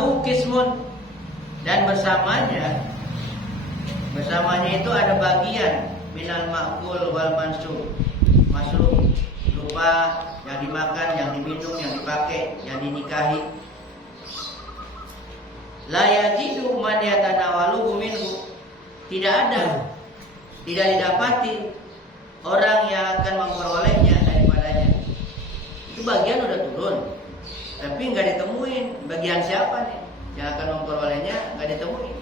ma'ahu qismun, dan bersamanya itu ada bagian minal ma'kul wal mansub, masruf, berupa yang dimakan, yang diminum, yang dipakai, yang dinikahi. La yajidu man yatanawaluhu minhu, tidak didapati orang yang akan memperolehnya daripadanya. Itu bagian udah turun, tapi nggak ditemuin bagian siapa nih yang akan memperolehnya, nggak ditemuin.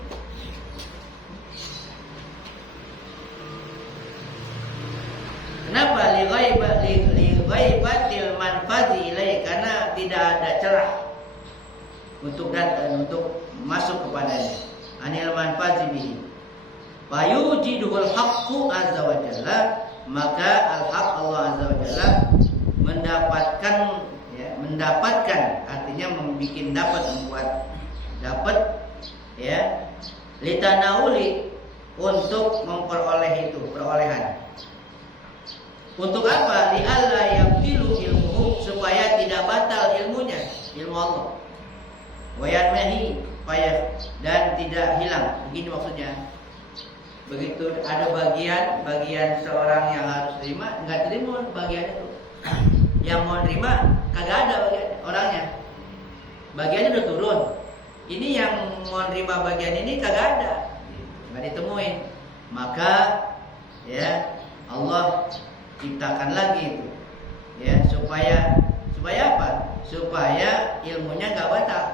Kenapa? Li ghaibatil manfazi ilai, karena tidak ada celah untuk datang, untuk masuk kepadanya. Anil manfazi bihi. Fayujidul haqqu azza wa jalla, maka al-haq Allah azza wa jalla mendapatkan, artinya membuat dapat ya, litanauli, untuk memperoleh itu, perolehan. Untuk apa? Li alla yabtilu ilmuhu, supaya tidak batal ilmunya, ilmu Allah. Wa yanmahi, dan tidak hilang. Begini maksudnya. Begitu ada bagian seorang yang harus terima, enggak terima bagian itu. Yang mau terima kagak ada bagian orangnya. Bagiannya udah turun. Ini yang mau terima bagian ini kagak ada. Enggak ditemuin. Maka ya Allah ciptakan lagi itu. Ya, supaya apa? Supaya ilmunya enggak batal.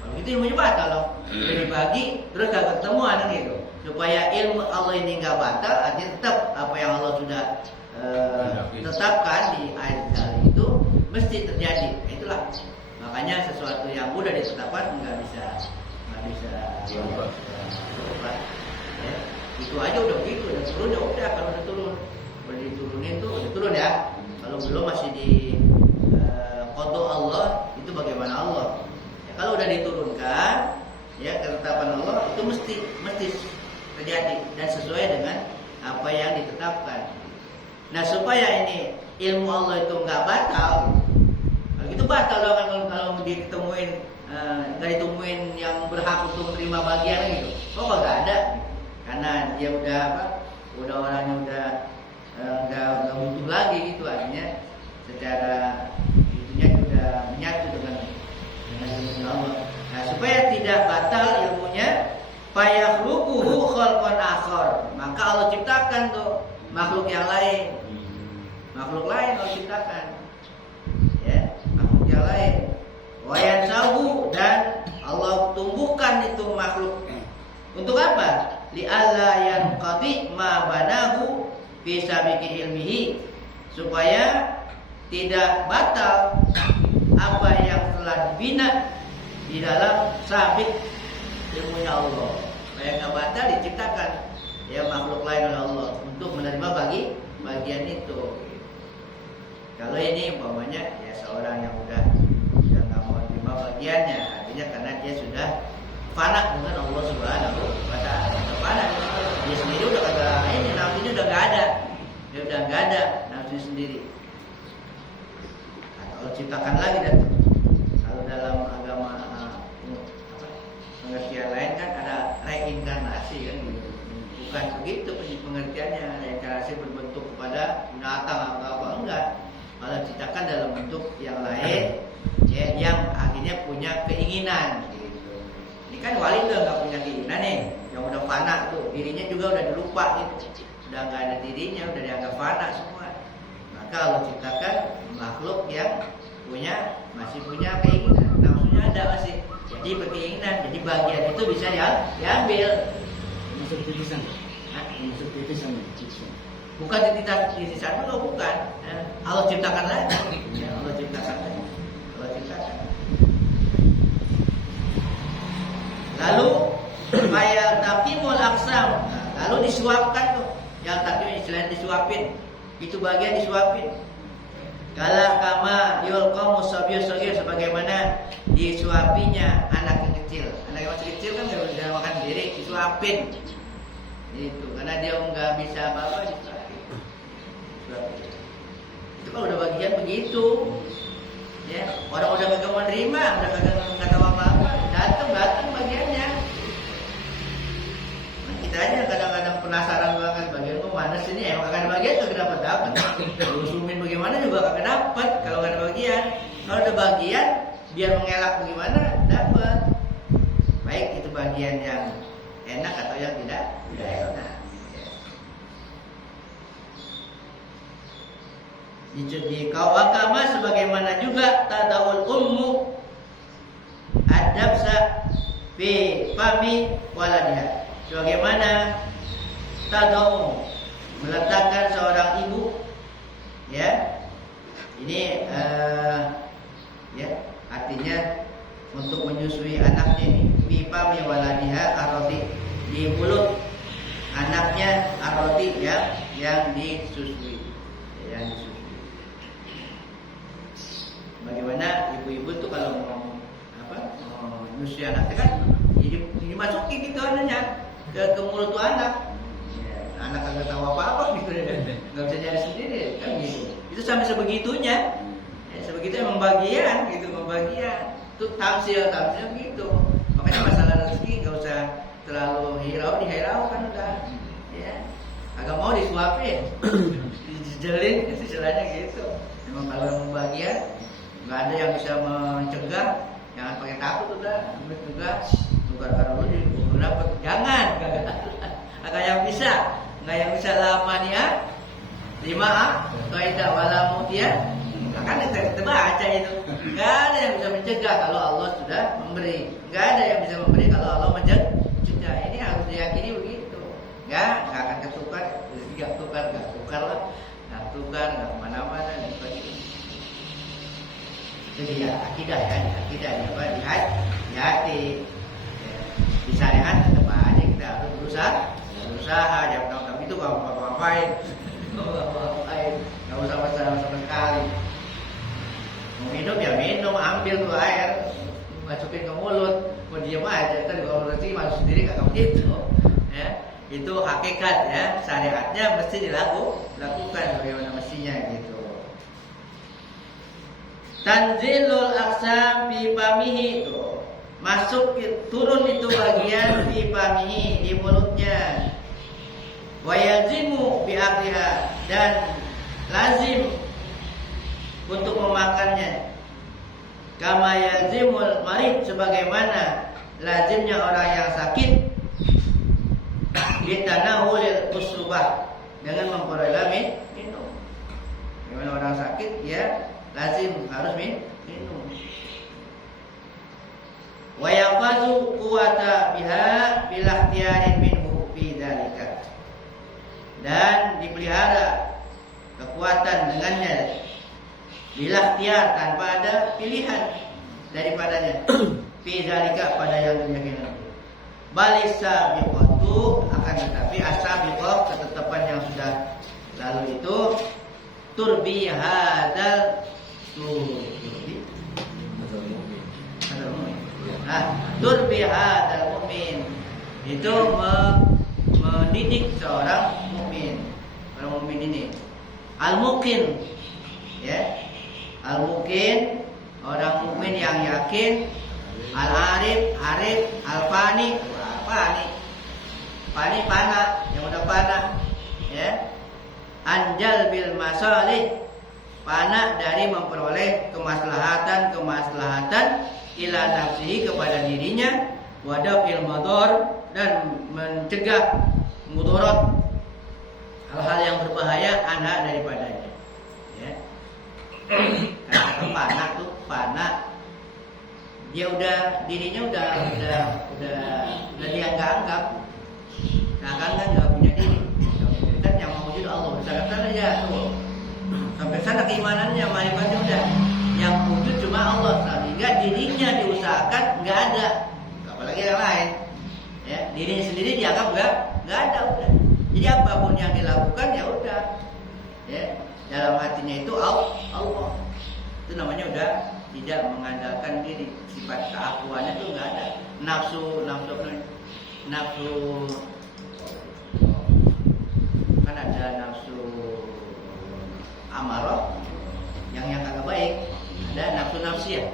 Kalau itu ilmunya batal loh. Udah dibagi terus kagak ketemu anak gitu. Supaya ilmu Allah ini enggak batal, artinya tetap apa yang Allah sudah tetapkan di ayat tadi itu mesti terjadi. Itulah makanya sesuatu yang udah ditetapkan nggak bisa berubah. Ya, itu aja udah begitu, udah turun ya udah. Kalau udah turun, udah diturunin tuh udah turun ya. Kalau belum masih di qada Allah, itu bagaimana Allah? Ya, kalau udah diturunkan, ya ketetapan Allah itu mesti terjadi dan sesuai dengan apa yang ditetapkan. Nah, supaya ini ilmu Allah itu nggak batal. Kalau gitu batal dong kalau ditemuin nggak ditemuin yang berhak untuk menerima bagian gitu. Kok nggak ada? Karena dia udah orangnya udah nggak butuh lagi gitu, artinya secara itunya sudah menyatu dengan ilmu Allah. Nah, supaya tidak batal ilmunya, fayakhluquhu khalqan akhar, maka Allah ciptakan tuh makhluk yang lain. Makhluk lain Allah ciptakan. Ya, makhluk yang lain. Wa yansahu, dan Allah tumbuhkan itu makhluk. Untuk apa? Li alla yanqadi ma banahu fi sabiqi ilmihi, supaya tidak batal apa yang telah dibina di dalam sabit ilmunya Allah. Supaya nggak batal diciptakan ya makhluk lain oleh Allah untuk menerima bagian itu. Kalau ini umpamanya ya seorang yang udah nggak mau menerima bagiannya, artinya karena dia sudah fana dengan Allah Subhanahu wa Ta'ala. Fana, dia sendiri udah kagak, ini nafsunya udah nggak ada, dia udah nggak ada nafsu sendiri. Kalau ciptakan lagi dan kalau dalam agama pengertian lain kan ada reinkarnasi kan gitu. Bukan begitu pengertiannya, reinkarnasi berbentuk kepada binatang atau apa, enggak. Kalau ciptakan dalam bentuk yang lain ya, yang akhirnya punya keinginan gitu. Ini kan wali udah nggak punya keinginan nih, yang udah fana tuh, dirinya juga udah dilupa gitu, udah nggak ada dirinya, udah dianggap fana semua. Maka Allah ciptakan makhluk yang masih punya keinginan, nafsunya ada masih, jadi berkeinginan, jadi bagian itu bisa diambil. Masuk titisan. Masuk titisan. Bukan titisan dulu, bukan. Allah ciptakan lagi. Ya, Allah ciptakan lagi. Allah ciptakan. Lalu fayal taqimul aqsam. Lalu disuapkan tuh. Yang taqim istilahnya disuapin. Itu bagian disuapin. Kala kama yulqamu sabiyyu shaghir, sebagaimana disuapinya anak yang kecil. Anak yang masih kecil kan enggak bisa makan sendiri, disuapin. Itu karena dia nggak bisa apa-apa disuapin. Itu kalau udah bagian begitu. Ya, orang udah kagak menerima, udah kagak tahu apa-apa. anak bagaimana dapat, baik itu bagian yang enak atau yang tidak enak. Di kawakama sebagaimana juga tadaul ummu adabsa fi fami waladiha, sebagaimana tadau meletakkan seorang ibu, ya ini ya artinya untuk menyusui anaknya ini fi fami waladiha arodi, di mulut anaknya arodi ya yang disusui, yang disusui. Bagaimana ibu-ibu tuh kalau mau nyusui anaknya kan dimasukin gitu anaknya ke mulut tuh anak. Anak kagak tahu apa-apa gitu, nggak bisa nyari sendiri kan gitu. Itu sampai sebegitunya, sebegitunya membagian gitu, membagian. Itu tamsil gitu. Makanya masalah rezeki nggak usah terlalu dihirau kan udah, ya. Agak mau disuapin, dijelin, istilahnya gitu. Memang kalau membagian nggak ada yang bisa mencegah, jangan pakai takut udah, juga tukar kalau lu dapat, jangan, agak yang bisa. Nggak yang bisa lamanya 5A kaidah wala mutia, kan kita baca itu. Nggak ada yang bisa mencegah kalau Allah sudah memberi, nggak ada yang bisa memberi kalau Allah mencegah. Ini harus diyakini begitu. Nggak akan ketukar, nggak tukar lah, nggak kemana-mana dan sebagainya. Jadi ya akidah di hati, di syariat tetap aja kita harus berusaha jangan itu kalau ngapain nggak usah sama sekali. Mau minum ya minum, ambil tuh air masukin ke mulut, mau diam aja kan kalau rezeki masuk sendiri kagak begitu ya. Itu hakikat ya, syariatnya mesti dilakukan bagaimana mestinya gitu. Tanzilul aqsam fi famihi, itu masuk turun itu bagian fi famihi, di mulutnya. Wa yazimu bi akliha, dan lazim untuk memakannya. Kama yazimul marid, sebagaimana lazimnya orang yang sakit bitanahulil usrubah, dengan memperoleh minum. Bagaimana orang sakit ya lazim harus minum. Wa yafazu quwata biha bil ikhtiyarin minhu fi dzalika, dan dipelihara kekuatan dengannya bila ikhtiar, tanpa ada pilihan daripadanya fi dzalika, pada yang demikian. Balisa biqatu, akan tetapi asabiqah, ketetapan yang sudah lalu itu turbi hadal turbi hadal mu'min, itu mendidik seorang mukmin. Orang mukmin ini al-muqin, ya, al-muqin, orang mukmin yang yakin, al-arif, al-fani, fani pana, yang udah pana, ya, anjal bil masalih, pana dari memperoleh kemaslahatan ila nafsihi, kepada dirinya, wadafil mador, dan mencegah mudarat, hal-hal yang berbahaya anak daripadanya, ya. Karena panah dia udah, dirinya udah dia nggak nggak punya diri, kan yang mewujud Allah sana ya tuh, sampai sana keimanannya, marifatnya udah, yang wujud cuma Allah, sehingga dirinya diusahakan nggak ada, apalagi yang lain, ya, dirinya sendiri dianggap nggak ada udah. Jadi apapun yang dilakukan ya udah, ya, dalam hatinya itu Allah, itu namanya udah tidak mengandalkan diri. Sifat keakuannya itu nggak ada. Nafsu kan ada nafsu amarah yang kagak baik, ada nafsu nafsiyah,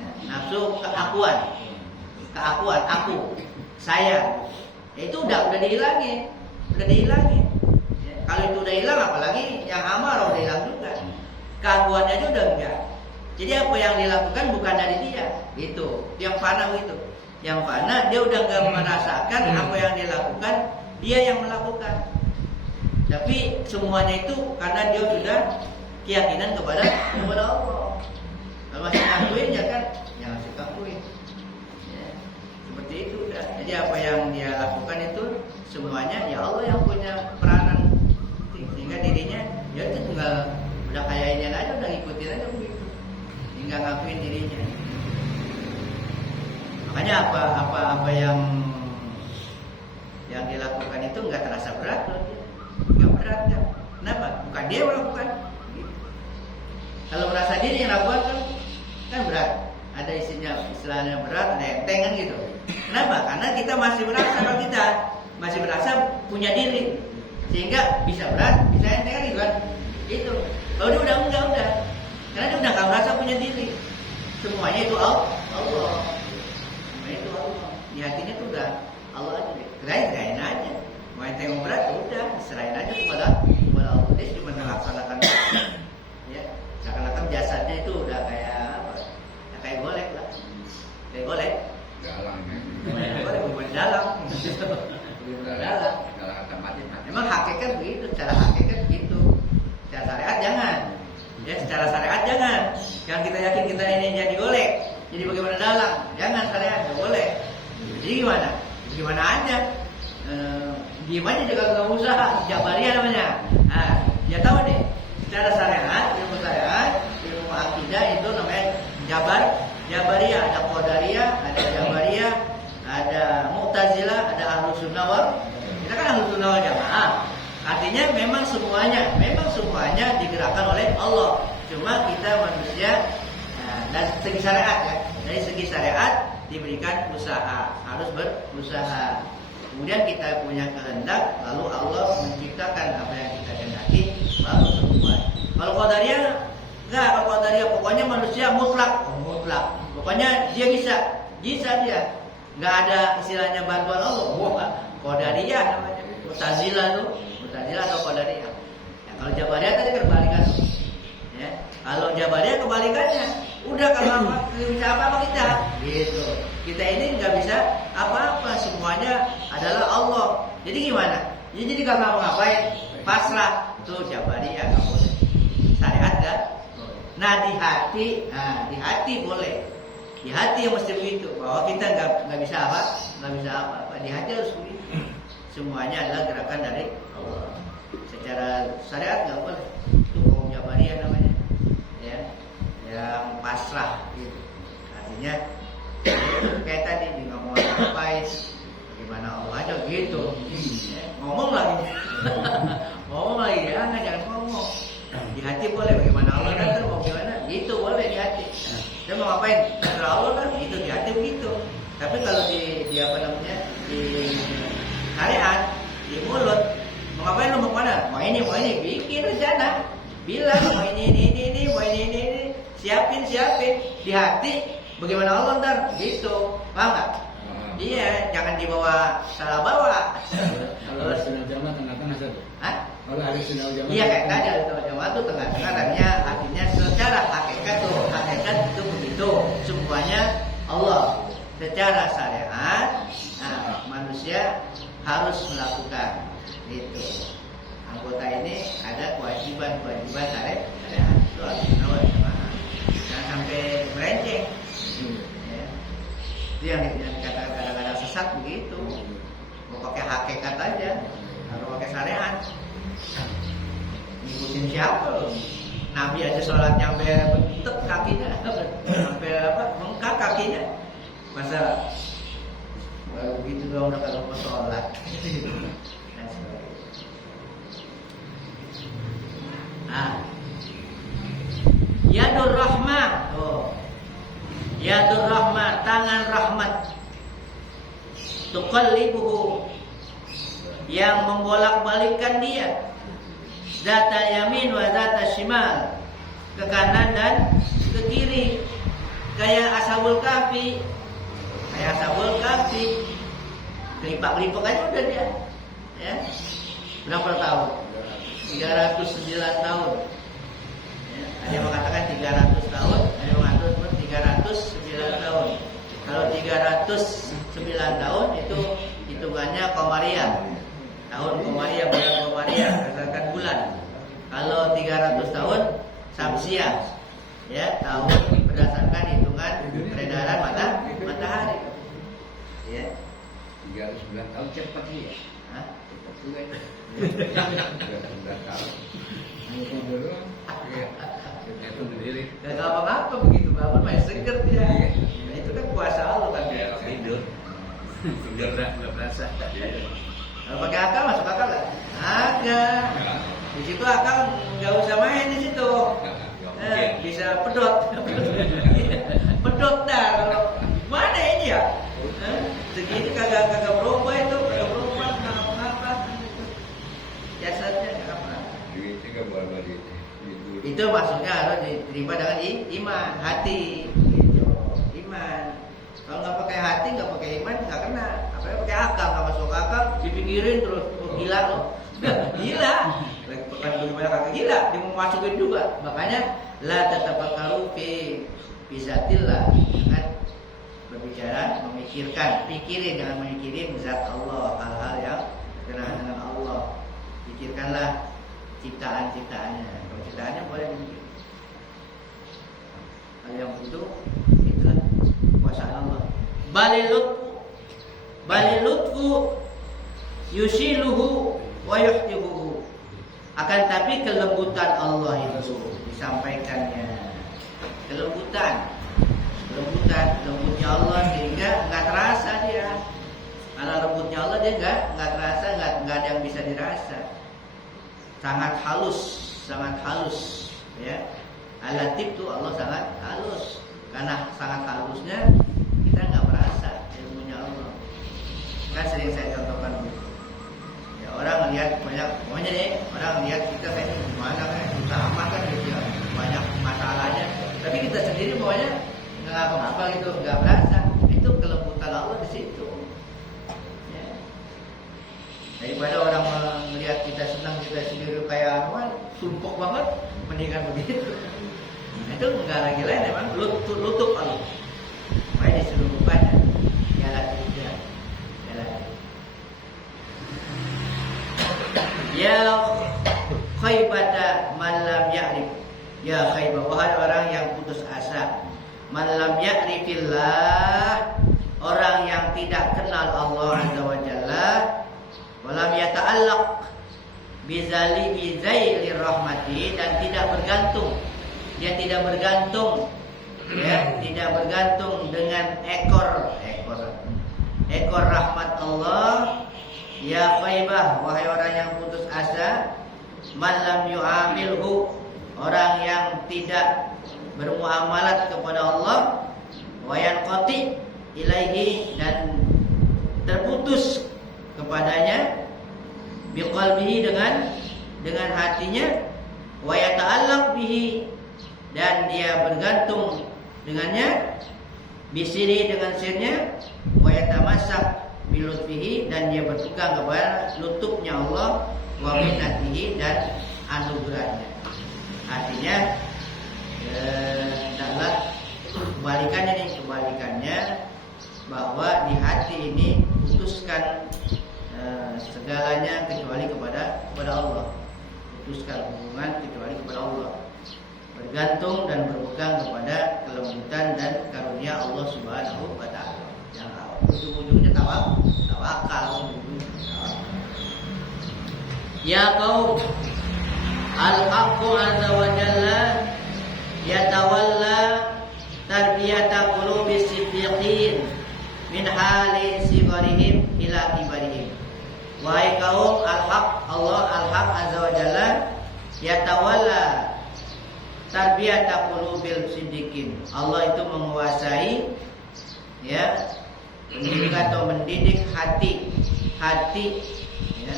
ya, nafsu keakuan, aku, saya, ya, itu udah dihilangin. Ya, kalau itu udah hilang, apalagi yang amarah udah hilang juga, keakuannya aja udah enggak. Jadi apa yang dilakukan bukan dari dia. Itu yang fana itu. Yang fana dia udah nggak merasakan apa yang dilakukan, dia yang melakukan. Tapi semuanya itu karena dia sudah keyakinan kepada Allah. Kalau masih ngakuin ya kan, jangan suka ngakuin. Ya, seperti itu udah. Jadi apa yang dia lakukan itu semuanya ya Allah yang punya peranan. Sehingga dirinya ya itu tinggal udah kayak ini aja, udah ngikutin aja begitu. Tinggal ngakuin dirinya. Makanya apa yang dilakukan itu nggak terasa berat loh dia. Nggak berat kan? Kenapa? Bukan dia melakukan. Kalau merasa diri yang lakukan kan berat. Ada istilahnya berat, ada enteng kan gitu. Kenapa? Karena kita masih merasa kalau kita masih merasa punya diri, sehingga bisa berat, bisa enteng kan gitu kan? Itu. Kalau dia udah enggak udah, karena dia udah nggak merasa punya diri. Semuanya itu Allah. Semuanya itu Allah. Di hatinya tuh udah Allah aja. Kirain aja. Mau enteng berat udah, serahin aja kepada Allah. Dia cuma melaksanakan. Ya, seakan-akan jasadnya itu udah kayak apa? Ya, kayak golek lah. Kayak golek. Dalam. Golek bukan dalam. Dalam. Memang hakikat begitu, secara hakikat begitu. Secara syariat jangan. Ya, secara syariat jangan. Yang kita yakin kita ini jadi golek. Jadi bagaimana dalam? Jangan syariat, nggak boleh. Jadi gimana? Gimana aja? Diem aja juga nggak usah. Jabariyah namanya. Nah, ya tahu nih. Secara syariat, ilmu akidah itu namanya Jabariyah. Ada Qadariyah, ada Jabariyah, ada Mu'tazilah, ada Ahlus Sunnah wal. Kita kan Ahlus Sunnah wal Jamaah. Artinya memang semuanya digerakkan oleh Allah. Cuma kita manusia dari segi syariat ya. Dari segi syariat diberikan usaha, harus berusaha. Kemudian kita punya kehendak, lalu Allah menciptakan apa yang kita kehendaki, lalu berbuat. Kalau Qadariyah enggak, kalau Qadariyah pokoknya manusia mutlak. Pokoknya dia bisa dia. Enggak ada istilahnya bantuan Allah. Wah, Qadariyah namanya. Mu'tazilah atau Qadariyah. Ya, kalau Jabariyah tadi kebalikan. Ya, kalau Jabariyah kebalikannya. Udah kalau bisa apa kita? Gitu. Kita ini nggak bisa apa-apa, semuanya adalah Allah. Jadi gimana? Ya, jadi kalau mau ngapain? Pasrah. Tuh Jabariyah nggak boleh. Syariat nggak? Nah di hati boleh. Di hati yang mesti begitu. Bahwa kita nggak bisa apa? Di hati harus begitu. Semuanya adalah gerakan dari Allah. Secara syariat nggak boleh. Itu kaum Jabariyah namanya. Ya, yang pasrah gitu. Artinya kayak tadi nggak mau ngapain, gimana Allah aja gitu. Ngomong lagi ya, jangan ngomong. Di hati boleh, bagaimana Allah datang mau gimana, gitu boleh di hati. Dia mau ngapain, terserah Allah kan, itu di hati begitu. Tapi kalau di apa namanya, di syariat, di mulut, mau ngapain lo mau mana? Mau ini, bikin rencana, bilang mau ini, mau ini, siapin. Di hati, bagaimana Allah ntar, gitu, paham nggak? Iya, jangan dibawa salah bawa. Kalau hari Sunnah Jamaah tengah-tengah saja. Hah? Kalau hari Sunnah Jamaah. Iya kayak tadi hari Sunnah Jamaah itu tengah-tengah, artinya secara hakikat itu begitu, semuanya Allah. Secara syariat, manusia harus melakukan itu. Anggota ini ada kewajiban syariat. Itu harus Sunnah Jamaah. Jangan sampai melenceng. Itu yang dikatakan kadang-kadang sesat begitu. Mau pakai hakikat aja, kalau pakai syariat ngikutin siapa loh? Nabi aja sholat nyampe bentuk kakinya, sampai bengkak kakinya. Masa begitu doang udah kalau mau sholat. Yadur rahmah. Yadur rahmah, tangan rahmat. Tuqallibuhu, yang membolak-balikkan dia. Zata yamin wa zata shimal, ke kanan dan ke kiri. Kayak Ashabul Kahfi. Kelipak-kelipak aja udah dia. Ya. Berapa tahun? 309 tahun. Ya. Ada yang mengatakan 300 tahun, ada yang Kalau 309 tahun itu hitungannya Qamariyah. Tahun Qamariyah, bulan Qamariyah berdasarkan bulan. Kalau 300 tahun Samsiah, ya, tahun berdasarkan hitungan peredaran matahari. Ya. 309 tahun cepat nih ya. Hah? Cepat juga ya. 309 tahun. Itu dulu. Iya. Itu berdiri. Gak apa-apa begitu bangun masih seger dia. Nah, itu kan kuasa Allah kan. Tidur. Tidur nggak berasa. Kalau pakai akal masuk akal lah. Agak. Di situ akal nggak usah main di situ. Bisa pedot. Pedot dah kalau mana ini ya? Segini kagak berubah itu, kagak berubah, kagak apa-apa. Jasadnya nggak apa. Duitnya nggak boleh di. Itu maksudnya harus diterima dengan iman, hati, gitu. Iman. Kalau nggak pakai hati, nggak pakai iman, nggak kena. Apalagi pakai akal, nggak masuk akal, dipikirin terus, gila loh, gila. Bukan bagaimana kagak gila, dia mau masukin juga. Makanya la tatafakkaru fi bizatillah, kan berbicara, memikirkan, pikirin jangan memikirin zat Allah, hal-hal yang berkenaan dengan Allah. Pikirkanlah ciptaan-ciptaannya. Kalau ciptaannya boleh dimikir. Hal yang itu itulah kuasa Allah. Balilutfu yusiluhu wa yuhtibuhu. Akan tapi kelembutan Allah itu disampaikannya. Lembutnya Allah sehingga nggak terasa dia. Kalau lembutnya Allah dia nggak terasa, nggak ada yang bisa dirasa. Sangat halus, ya. Al-Latif tuh Allah sangat halus. Karena sangat halusnya kita nggak merasa ilmunya Allah. Kan sering saya contohkan dulu. Ya, orang lihat banyak, pokoknya nih orang lihat kita kayak gimana kan, susah amat kan gitu ya, banyak masalahnya. Tapi kita sendiri pokoknya nggak apa-apa gitu, nggak merasa. Itu kelembutan Allah di situ. Ya. Daripada orang melihat kita senang, kita sendiri kayak apa, sumpuk banget, mendingan begitu. Itu enggak lagi lain, emang lutuf Allah. Makanya disuruh rupanya ya lagi. Ya khaybata man lam ya'rif. Ya khaybah, wahai orang yang putus asa. Man lam ya'rifillah, orang yang tidak kenal Allah Azza wa Jalla, walam yata'allaq bizaili rahmati, dan tidak bergantung. Dia tidak bergantung, ya, tidak bergantung dengan ekor rahmat Allah. Ya khaybah, wahai orang yang putus asa. Man lam yu'amilhu, orang yang tidak bermuamalat kepada Allah. Wa yanqati ilaihi, dan terputus kepadanya. Biqalbihi, dengan hatinya. Wa yata'allaq bihi, dan dia bergantung dengannya. Bisiri, dengan sirnya. Wa yatamassak bilutfihi, dan dia berpegang kepada lutufnya Allah. Wa minatihi, dan anugerahnya. Artinya adalah kebalikannya bahwa di hati ini putuskan segalanya kecuali kepada Allah. Putuskan hubungan kecuali kepada Allah. Bergantung dan berpegang kepada kelembutan dan karunia Allah Subhanahu wa ta'ala. Yang ujung-ujungnya tawakal. Ya qaum, al-haqqu azza wa jalla yatawalla tarbiyata qulubi siddiqin min hali sigharihim ila kibarihim. Wahai kaum, al-haq, Allah al-haq azza wa jalla yatawalla tarbiyata qulubil siddiqin. Allah itu menguasai, ya, mendidik hati, ya,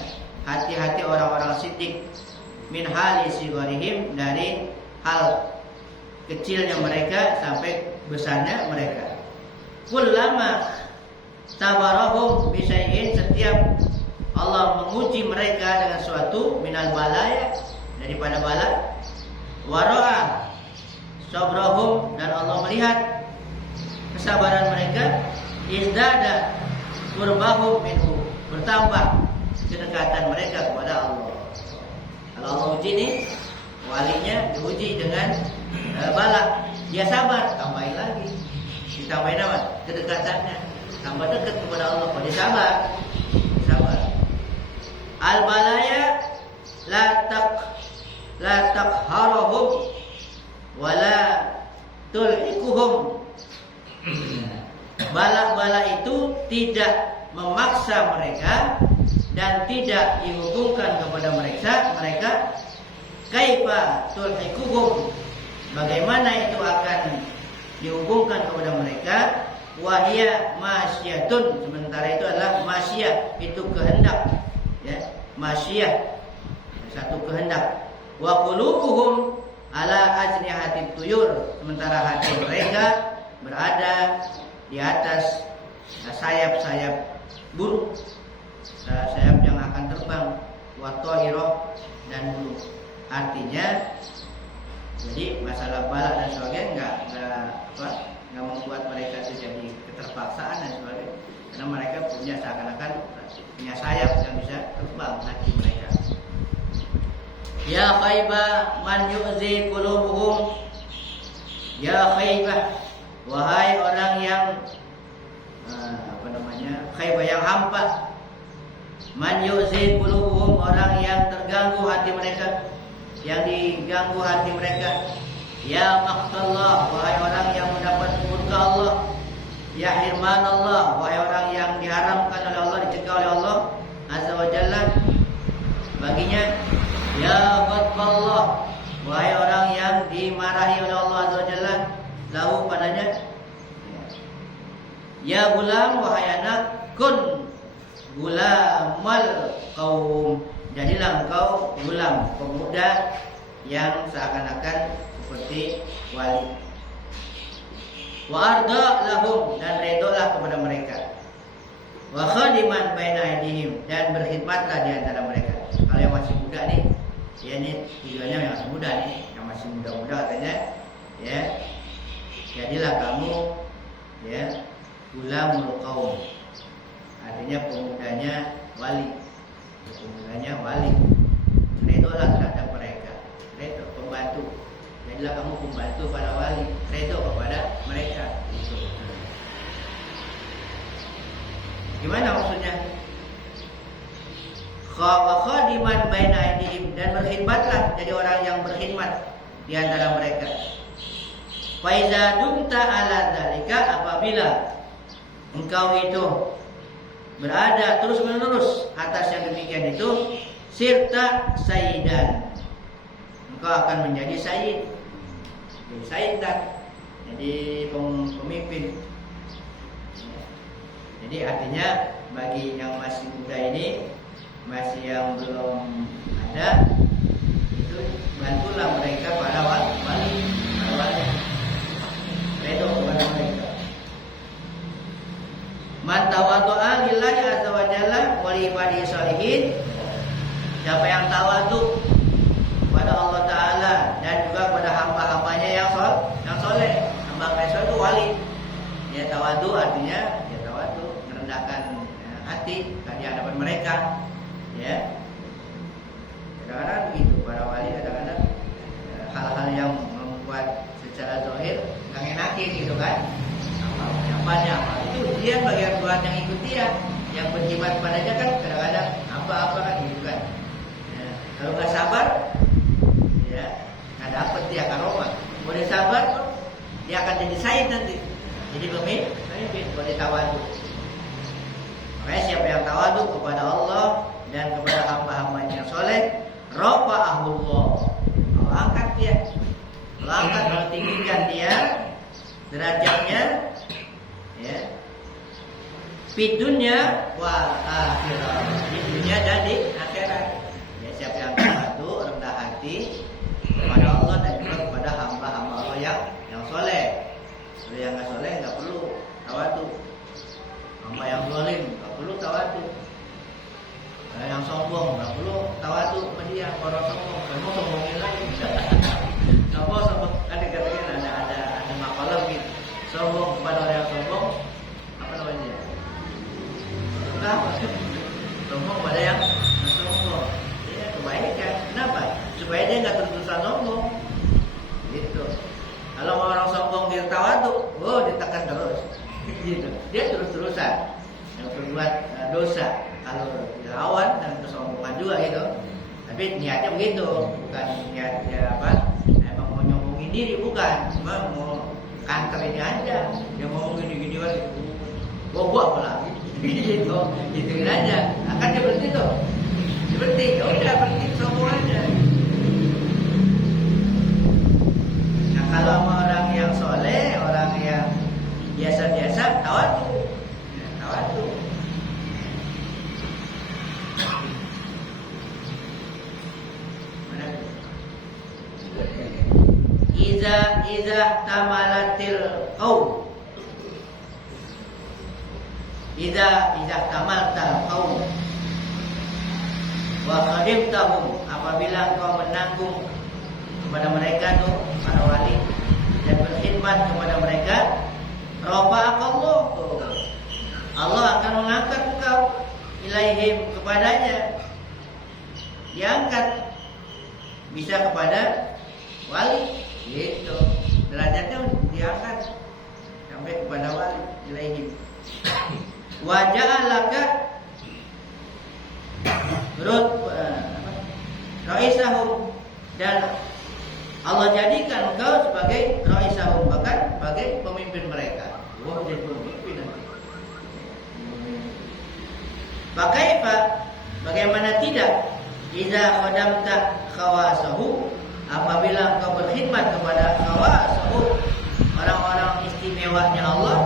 hati-hati orang-orang siddiq, min hali sigharihim, dari hal kecilnya mereka sampai besarnya mereka. Kullama tabarahum bisyai'in, setiap Allah menguji mereka dengan suatu, minal balaya, daripada bala. Wara'a sabrahum, dan Allah melihat kesabaran mereka. izdada qurbahum minhu, bertambah kedekatan mereka kepada Allah. Kalau Allah uji nih, walinya diuji dengan bala, dia sabar, tambahin lagi, ditambahin apa? Kedekatannya, tambah dekat kepada Allah. Kalau dia sabar. Al balaya la taqharuhum wala tulikuhum. Bala-bala itu tidak memaksa mereka dan tidak dihubungkan kepada mereka. Kaifa tulikuhum, bagaimana itu akan dihubungkan kepada mereka? Wahia masyatun, sementara itu adalah masyah, itu kehendak, ya, masyah, satu kehendak. Wa qulubuhum ala ajnihatit tuyur, sementara hati mereka berada di atas sayap-sayap burung, sayap yang akan terbang, wa tahiroh, dan burung. Artinya, jadi masalah balak dan sebagainya nggak membuat mereka itu jadi keterpaksaan dan sebagainya, karena mereka punya seakan-akan punya sayap yang bisa terbang hati mereka. Ya khaybah man yu'zi qulubuhum, ya khaybah, wahai orang yang khaybah yang hampa, man yu'zi qulubuhum, orang yang terganggu hati mereka, yang diganggu hati mereka. Ya maqtallah, wahai orang yang mendapat murka Allah. Ya hirman Allah, wahai orang yang diharamkan oleh Allah, dicegah oleh Allah azza wa jalla baginya. Ya ghadballah, wahai orang yang dimarahi oleh Allah azza wa jalla lahu padanya. Ya gulam, wahai anak, kun gulamal qaum, jadilah engkau gulam, pemuda yang seakan-akan seperti wali. Wa arda lahum, dan redolah kepada mereka. Wa khadiman baina aydihim, dan berkhidmatlah di antara mereka. Kalau yang masih muda nih, ya ini tujuannya yang masih muda nih, yang masih muda-muda katanya, ya, jadilah kamu, ya, gulamul qaum, artinya pemudanya wali, redolah terhadap mereka, redo, pembantu. Jadilah kamu pembantu para wali, redo kepada mereka. Itu. Gimana maksudnya? Khadiman baina aydihim, dan berkhidmatlah, jadi orang yang berkhidmat di antara mereka. Fa iza dumta ala dzalika, apabila engkau itu berada terus-menerus atas yang demikian itu, sirta sayyidan, engkau akan menjadi sayyid. Jadi sayyidan, jadi pemimpin. Jadi artinya bagi yang masih muda ini, masih yang belum ada, itu bantulah mereka para wali, redo kepada mereka. Man tawaddu'a lillahi azza wa jalla wa li ibadihi sholihin, siapa yang tawadu kepada Allah Ta'ala dan juga kepada hamba-hambanya yang soleh. Hamba yang soleh itu wali. Dia tawadu, artinya dia tawadu, merendahkan hati di hadapan mereka. Ya, kadang-kadang begitu para wali, kadang-kadang hal-hal yang membuat secara zahir nggak enakin gitu kan. Apa itu dia bagian buat yang ikut dia, yang berjimat padanya kan kadang-kadang apa-apa kan gitu kan. Ya, kalau nggak sabar, ya nggak dapet dia karomah. Boleh sabar, dia akan jadi sayyid nanti, jadi pemimpin. Boleh tawadu. Makanya siapa yang tawadu kepada Allah dan kepada hamba-hambanya yang soleh, rafa'ahullah, Allah angkat dia, Allah angkat, Allah tinggikan dia derajatnya, ya, di dunia wa akhirah, di dunia dan di akhirat. Ya, siapa yang tawadu, rendah hati kepada Allah dan juga kepada hamba-hamba Allah yang soleh. Kalau yang nggak soleh nggak perlu tawadu. Hamba yang zalim nggak perlu tawadu. Yang sombong nggak perlu tawadu sama dia. Orang sombong, kamu sombongin lagi. sombong ada makalah gitu. Sombong kepada orang yang sombong, apa namanya? dia terus-terusan yang berbuat dosa. Kalau dilawan dan kesombongan juga gitu. Tapi niatnya begitu, bukan niatnya emang mau nyombongin diri, bukan, cuma mau kantor ini aja. Dia mau gini-gini kan, gua apa lagi? Gitu, gituin aja. Akan dia berhenti tuh, dia berhenti, ya udah berhenti sombong aja. Nah kalau sama orang yang soleh, orang yang biasa-biasa, tawadu. Iza tamalatil qaum. Iza tamaltal qaum wa khadimtahum, apabila engkau menanggung kepada mereka tuh para wali dan berkhidmat kepada mereka, rafa'akallah, Allah akan mengangkat engkau ilaihim, kepadanya, diangkat bisa kepada wali gitu, derajatnya diangkat sampai kepada wali ilaihim. Wa ja'alaka raisahum, dan Allah jadikan engkau sebagai raisahum, bahkan sebagai pemimpin mereka. Wah, jadi pemimpin nanti. Fakaifa, bagaimana tidak, idza khadamta khawasahu, apabila engkau berkhidmat kepada khawasahu, orang-orang istimewanya Allah,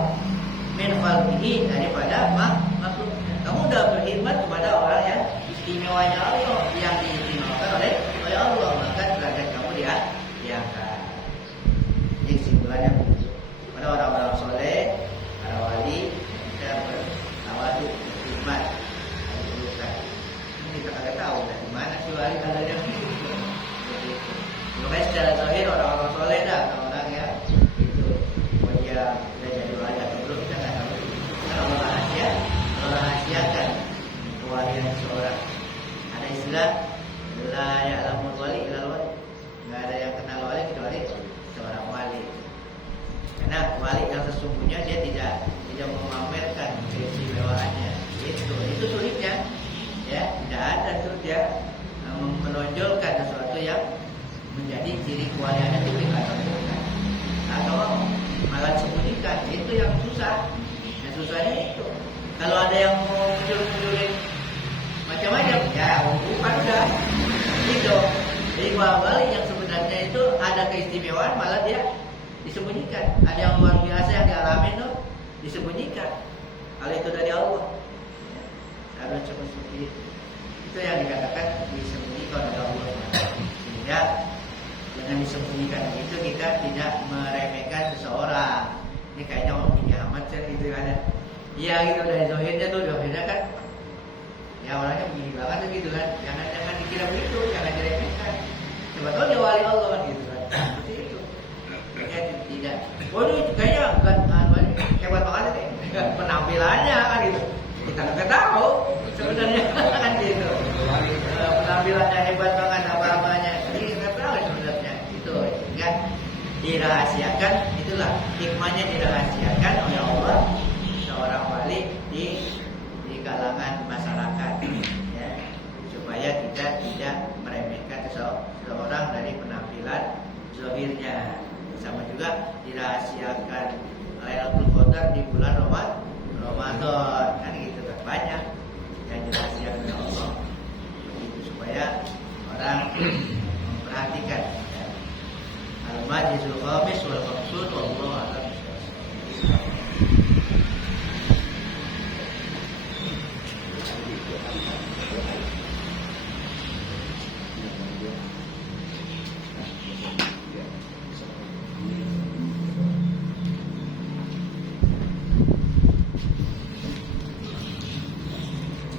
min khalqihi, daripada makhluknya. Kamu sudah berkhidmat kepada orang yang istimewanya Allah, yang diistimewakan oleh Allah, maka derajat kamu diangkat. Jadi kesimpulannya pada orang-orang soleh, para wali, kita bertawadu, berkhidmat, berusaha. Ini kita kagak tahu dari mana si wali adanya. Makanya secara zahir orang-orang soleh dah, orang yang itu, mau dia udah jadi wali atau belum, kita nggak tahu. Karena Allah rahasiakan kewalian seseorang. Ada istilah la ya'lamul wali illal wali, nggak ada yang kenal wali kecuali seorang wali. Karena wali yang sesungguhnya dia tidak memamerkan keistimewaannya. Itu sulitnya, ya, tidak ada tuh dia menonjolkan sesuatu yang menjadi ciri kewaliannya itu tidak tunjukkan, atau malah sembunyikan. Itu yang susah. Yang susahnya itu. Kalau ada yang mau muncul-munculin macam-macam, ya bukan udah gitu. Jadi wali yang sebenarnya itu ada keistimewaan, malah dia disembunyikan. Ada yang luar biasa yang dialami itu disembunyikan. Kalau itu dari Allah, ya, harus seperti itu. Itu yang dikatakan disembunyikan oleh Allah. Sehingga dengan disembunyikan itu kita tidak meremehkan seseorang. Ini kayaknya orang tinggi amat kan gitu kan. Iya gitu, dari zohirnya tuh, zohirnya kan ya orangnya begini banget tuh gitu kan. Jangan dikira begitu, jangan diremehkan. Coba tahu dia wali Allah kan gitu kan. Seperti itu. Ya tidak. Waduh kayaknya hebat banget nih. Penampilannya kan gitu. Kita nggak tahu sebenarnya kan gitu. Penampilannya hebat banget, apa-apanya. Jadi nggak tahu sebenarnya itu. Sehingga dirahasiakan, itulah hikmahnya dirahasiakan oleh Allah